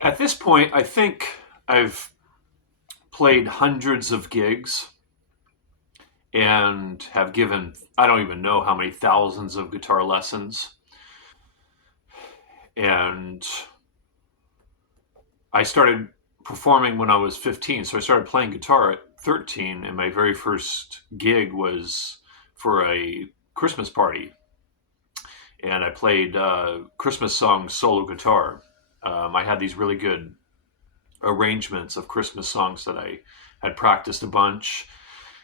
At this point, I think I've played hundreds of gigs and have given, I don't even know how many thousands of guitar lessons. And I started performing when I was 15. So I started playing guitar at 13, and my very first gig was for a Christmas party. And I played Christmas songs solo guitar. I had these really good arrangements of Christmas songs that I had practiced a bunch.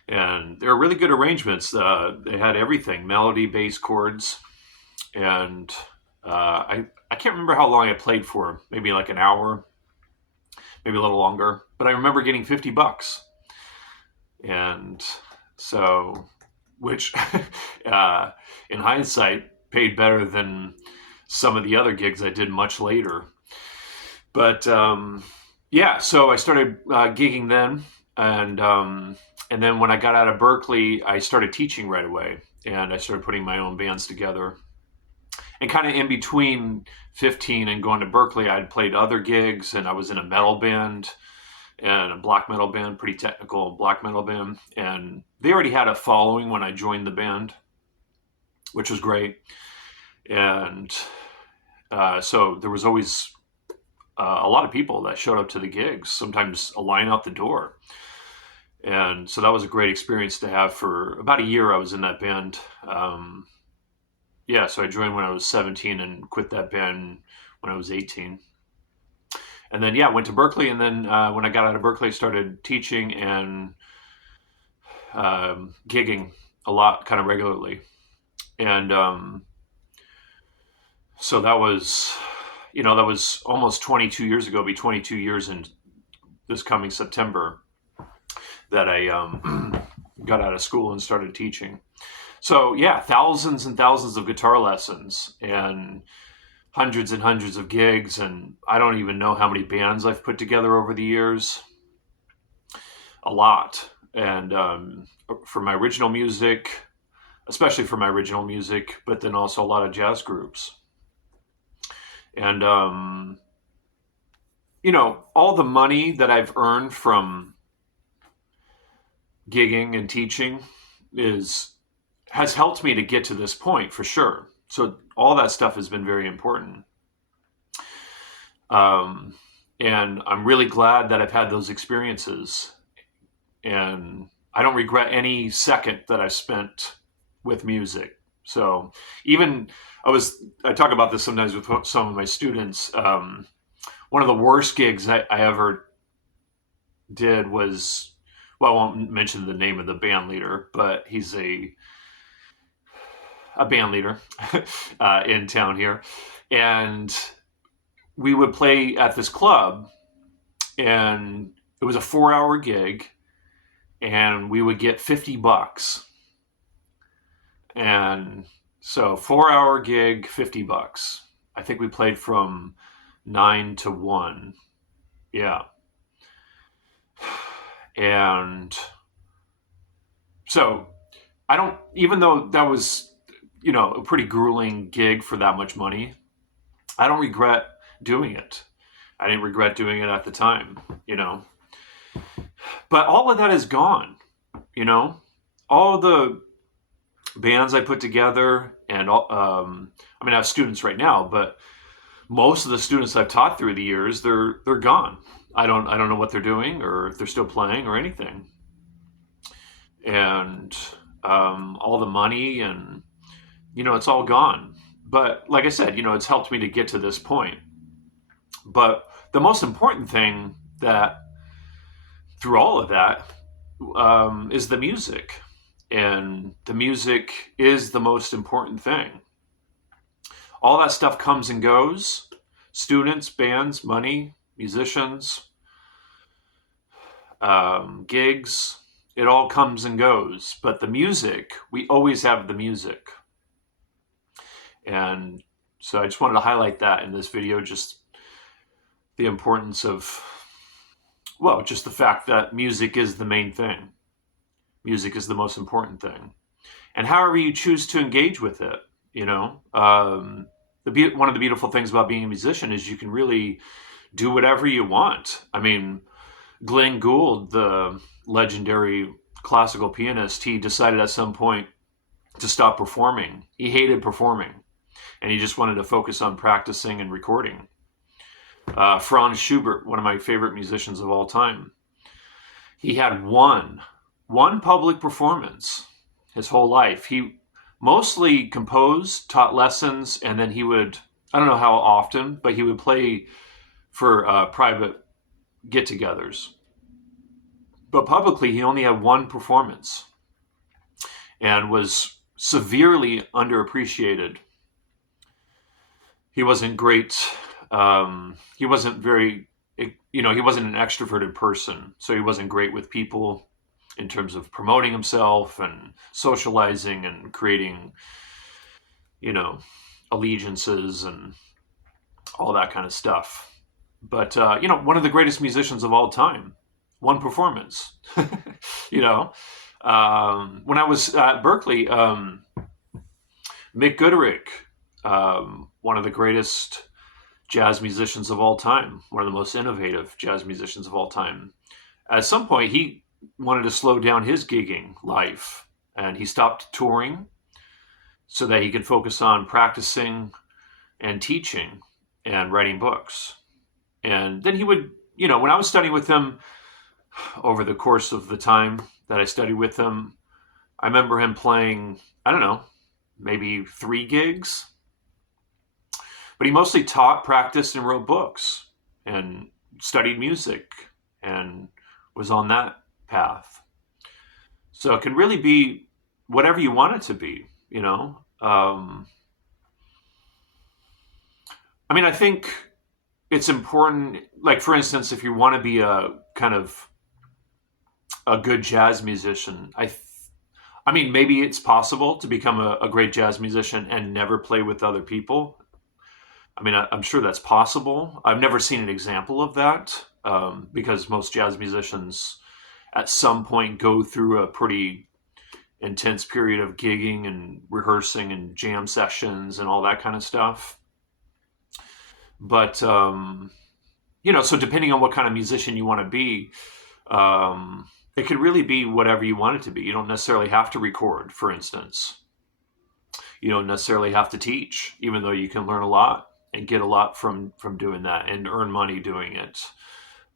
And they were really good arrangements. They had everything melody, bass, chords. And I can't remember how long I played for, maybe like an hour, maybe a little longer. But I remember getting $50. And so, which in hindsight paid better than some of the other gigs I did much later. But yeah, so I started gigging then, and then when I got out of Berkeley, I started teaching right away, and I started putting my own bands together. And kind of in between 15 and going to Berkeley, I'd played other gigs, and I was in a metal band and a black metal band, pretty technical black metal band, and they already had a following when I joined the band, which was great. And so there was always a lot of people that showed up to the gigs, sometimes a line out the door. And so that was a great experience to have for about a year. I was in that band. Yeah, so I joined when I was 17 and quit that band when I was 18. And then, yeah, went to Berkeley. And then when I got out of Berkeley, I started teaching and gigging a lot, kind of regularly. And so that was almost 22 years ago. It'll be 22 years in this coming September that I got out of school and started teaching. So yeah, thousands and thousands of guitar lessons and hundreds of gigs, and I don't even know how many bands I've put together over the years. A lot, and for my original music, especially for my original music, but then also a lot of jazz groups. And all the money that I've earned from gigging and teaching is has helped me to get to this point for sure. So all that stuff has been very important. Um, and I'm really glad that I've had those experiences. And I don't regret any second that I've spent with music. So even I talk about this sometimes with some of my students. One of the worst gigs I ever did was, well, I won't mention the name of the band leader, but he's a band leader in town here. And we would play at this club, and it was a 4 hour gig, and we would get $50. And so 4 hour gig, $50. I think we played from 9 to 1. Yeah. And so I don't, even though that was, a pretty grueling gig for that much money, I don't regret doing it. I didn't regret doing it at the time, you know. But all of that is gone, you know. All the bands I put together, and I mean, I have students right now, but most of the students I've taught through the years, they're gone. I don't know what they're doing, or if they're still playing, or anything. And all the money, and it's all gone. But like I said, it's helped me to get to this point. But the most important thing that through all of that is the music. And the music is the most important thing. All that stuff comes and goes: students, bands, money, musicians, gigs. It all comes and goes. But the music, we always have the music. And so I just wanted to highlight that in this video, just the importance of, well, just the fact that music is the main thing. Music is the most important thing. And however you choose to engage with it, one of the beautiful things about being a musician is you can really do whatever you want. I mean, Glenn Gould, the legendary classical pianist, he decided at some point to stop performing. He hated performing, and he just wanted to focus on practicing and recording. Franz Schubert, one of my favorite musicians of all time, he had one public performance his whole life. He mostly composed, taught lessons, and then he would, I don't know how often, but he would play for private get-togethers. But publicly, he only had one performance and was severely underappreciated. He wasn't great. He wasn't very, he wasn't an extroverted person, so he wasn't great with people in terms of promoting himself and socializing and creating, you know, allegiances and all that kind of stuff. But, one of the greatest musicians of all time, one performance, you know. When I was at Berkeley, Mick Gooderick, one of the greatest jazz musicians of all time, one of the most innovative jazz musicians of all time. At some point, he wanted to slow down his gigging life, and he stopped touring so that he could focus on practicing and teaching and writing books. And then he would, when I was studying with him over the course of the time that I studied with him, I remember him playing, I don't know, maybe 3 gigs. But he mostly taught, practiced, and wrote books and studied music and was on that path. So it can really be whatever you want it to be, I think it's important, like, for instance, if you want to be a kind of a good jazz musician, maybe it's possible to become a great jazz musician and never play with other people. I'm sure that's possible. I've never seen an example of that, because most jazz musicians at some point go through a pretty intense period of gigging and rehearsing and jam sessions and all that kind of stuff. But, so depending on what kind of musician you want to be, it could really be whatever you want it to be. You don't necessarily have to record, for instance. You don't necessarily have to teach, even though you can learn a lot and get a lot from doing that and earn money doing it.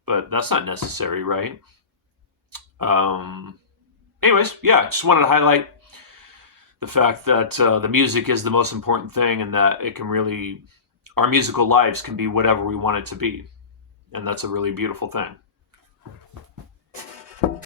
But that's not necessary, right? Anyways, just wanted to highlight the fact that the music is the most important thing, and that it can really, our musical lives can be whatever we want it to be. And that's a really beautiful thing.